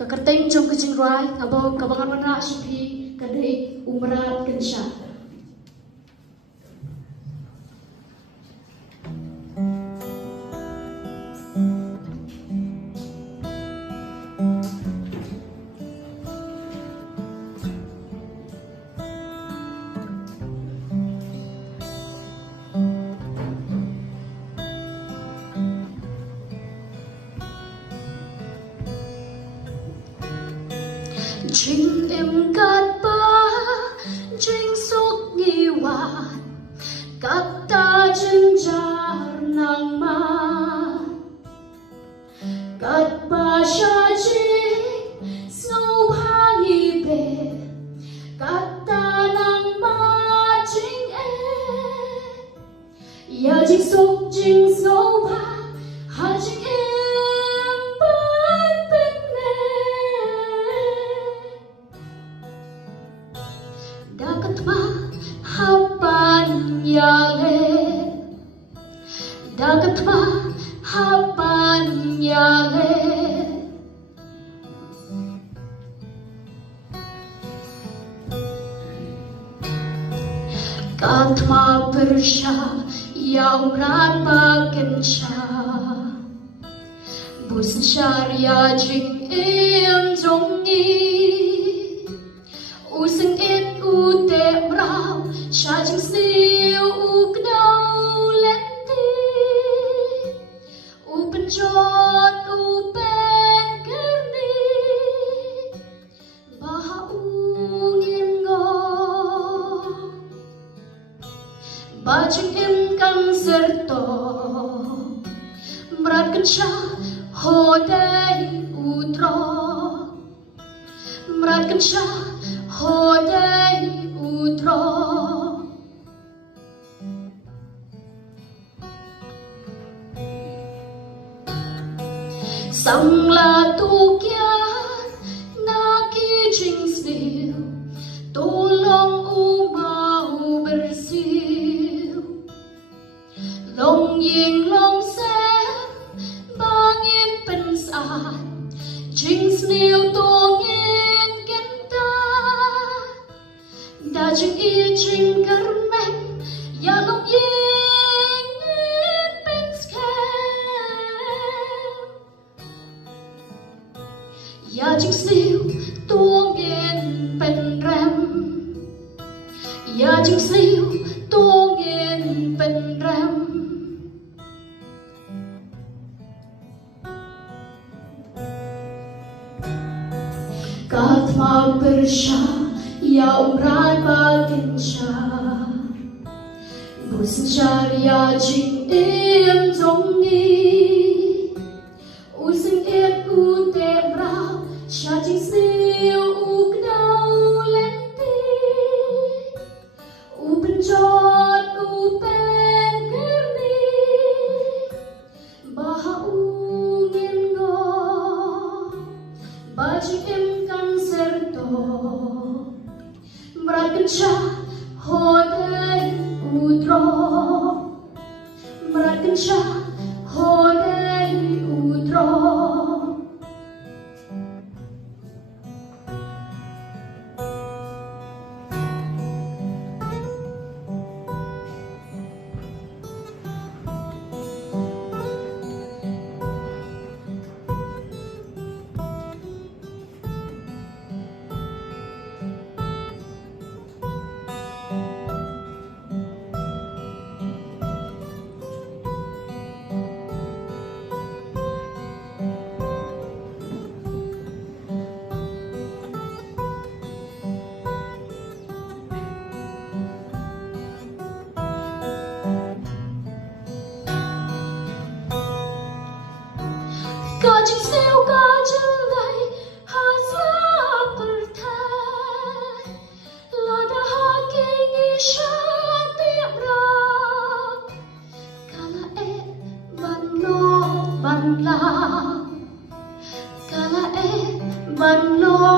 Kakarteng jom kejing rai, kabaw kabangan mana asyikhi, kadai umrat kensha. Jing em kat ba, jing sok nghi wat, kat ta jing jar nang ma, kat ba sha jing snow ha nghi be, kat ta nang ma jing e, ya jing sok jing snow ha, ha jing e. Dakat ma hapan yale, dakat ma hapan yale. Kat ma persha yaurat bagensha, busen sharia jing em zongi. Using it ute brau, shajing sneeuw ukdau lenti. Open jot open kerni, baha ungin ngo. Bajing im kang serto, meratkan syah hodai utro. Meratkan syah hodai utro. Sang la tu kian na ki jing snew, tolong umau bersiu. Long ying long sem bangin pensat, jing snew tongin kenta. Da jing i jing kermen, ya long ying in penskem. Ya jing snew tongin penrem, ya jing snew tongin penrem. Kat ma persha ya umrat bagensha, busen sharia jing em zongi. Using it ute brau, shajing sneeuw ukdau lenti. Open jot open kerni, baha ungin ngo. Bajing em kang serto, meratkan syah hodai utro. Meratkan syah hodai utro. Kajing sneeuw kajing lay, hasla pertai. Lada haking isyan tiabrak, kala banlo banla, kala banlo